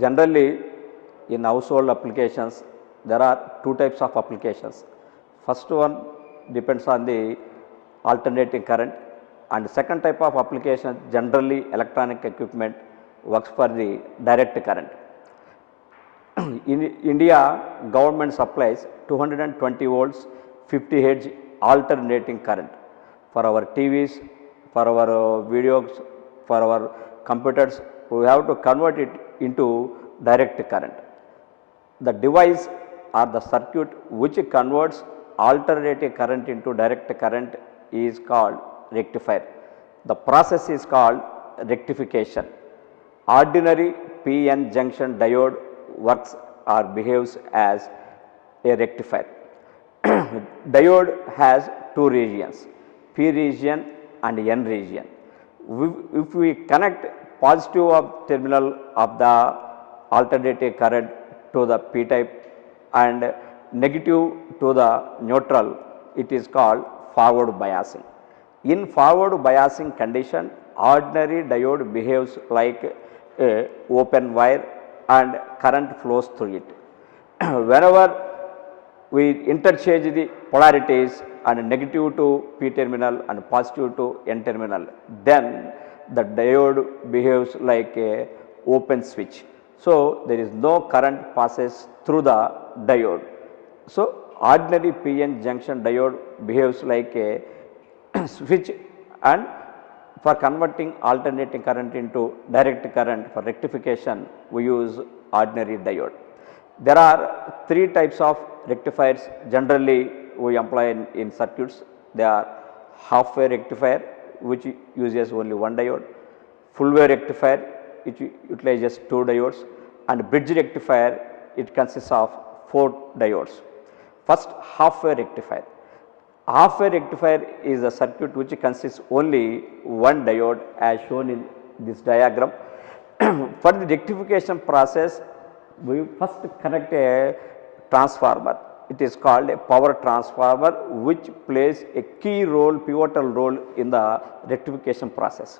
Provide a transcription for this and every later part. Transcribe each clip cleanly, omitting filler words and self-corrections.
Generally, in household applications, there are two types of applications. First one depends on the alternating current, and second type of application, generally electronic equipment, works for the direct current. In India, government supplies 220 volts 50 hertz alternating current for our TVs, for our videos, for our computers. We have to convert it into direct current. The device or the circuit which converts alternating current into direct current is called rectifier. The process is called rectification. Ordinary PN junction diode works or behaves as a rectifier. Diode has two regions, P region and N region. If we connect positive of terminal of the alternating current to the P type and negative to the neutral, it is called forward biasing. In forward biasing condition, ordinary diode behaves like a open wire and current flows through it. Whenever we interchange the polarities and negative to P terminal and positive to N terminal, then the diode behaves like a open switch. So, there is no current passes through the diode. So, ordinary PN junction diode behaves like a switch, and for converting alternating current into direct current for rectification, we use ordinary diode. There are three types of rectifiers generally we employ in circuits. They are half wave rectifier, which uses only one diode, full wave rectifier, which utilizes two diodes, and bridge rectifier, it consists of four diodes. First, half wave rectifier. Half wave rectifier is a circuit which consists only one diode as shown in this diagram. For the rectification process, we first connect a transformer. It is called a power transformer, which plays a key role, pivotal role in the rectification process.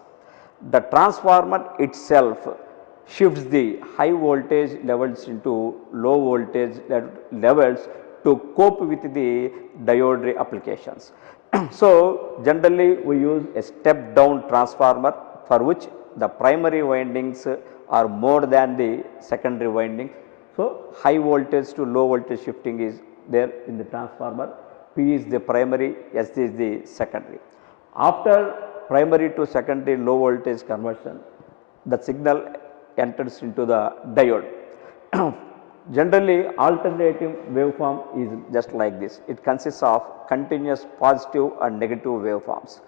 The transformer itself shifts the high voltage levels into low voltage levels to cope with the diode applications. So, generally we use a step down transformer for which the primary windings are more than the secondary windings. So, high voltage to low voltage shifting is there in the transformer. P is the primary, S is the secondary. After primary to secondary low voltage conversion, the signal enters into the diode. Generally, alternating waveform is just like this. It consists of continuous positive and negative waveforms.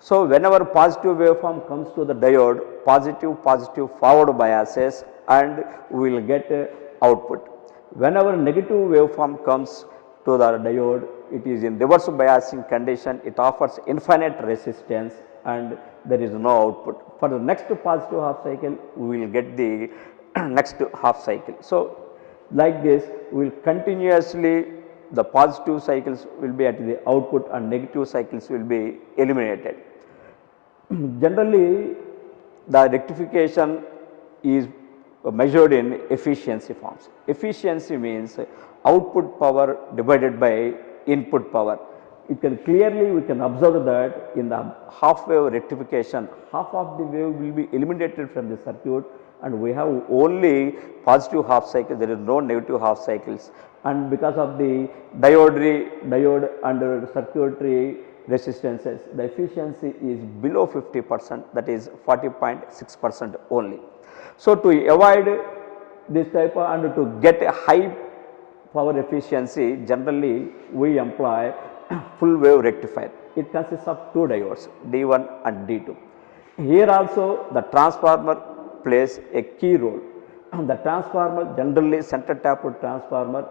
So, whenever positive waveform comes to the diode, positive forward biases and we will get output. Whenever negative waveform comes to the diode, it is in reverse biasing condition, it offers infinite resistance and there is no output. For the next positive half cycle, we will get the next half cycle. So, like this, we will continuously, the positive cycles will be at the output and negative cycles will be eliminated. Generally, the rectification is measured in efficiency forms. Efficiency means output power divided by input power. You can clearly, we can observe that in the half wave rectification, half of the wave will be eliminated from the circuit and we have only positive half cycle, there is no negative half cycles, and because of the diode and circuitry resistances, the efficiency is below 50%, that is 40.6% only. So, to avoid this type of and to get a high power efficiency, generally we employ full wave rectifier. It consists of two diodes, D1 and D2. Here also the transformer plays a key role. The transformer, generally center tapped transformer,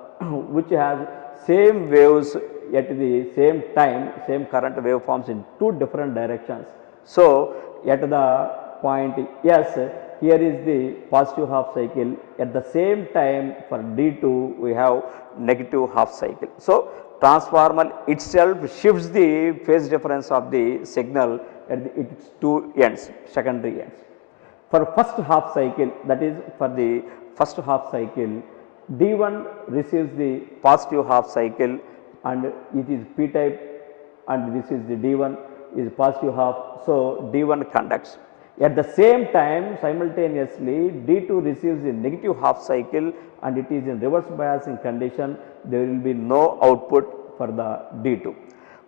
which has same waves at the same time, same current waveforms in two different directions. So, at the point S, here is the positive half cycle, at the same time for D2 we have negative half cycle. So, transformer itself shifts the phase difference of the signal at its two ends, secondary ends. For first half cycle, that is for the first half cycle, D1 receives the positive half cycle and it is p type, and this is the D1 is positive half. So D1 conducts. At the same time, simultaneously D2 receives the negative half cycle and it is in reverse biasing condition. There will be no output for the D2.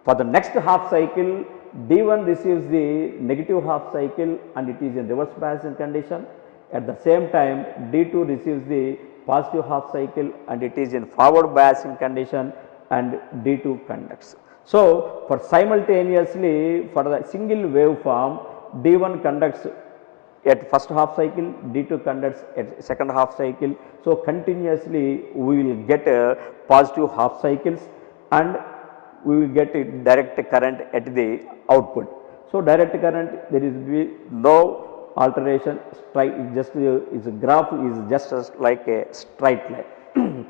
For the next half cycle, D1 receives the negative half cycle and it is in reverse biasing condition. At the same time, D2 receives the positive half cycle and it is in forward biasing condition, and D2 conducts. So, for simultaneously for the single waveform, D1 conducts at first half cycle, D2 conducts at second half cycle. So, continuously we will get positive half cycles and we will get a direct current at the output. So, direct current, there is no alteration, straight, just its graph is just as like a straight line.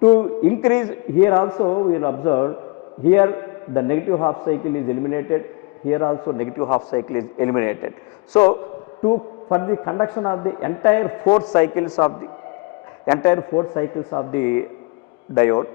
To increase here also we will observe, here the negative half cycle is eliminated, here also negative half cycle is eliminated. So, for the conduction of the entire 4 cycles of the diode,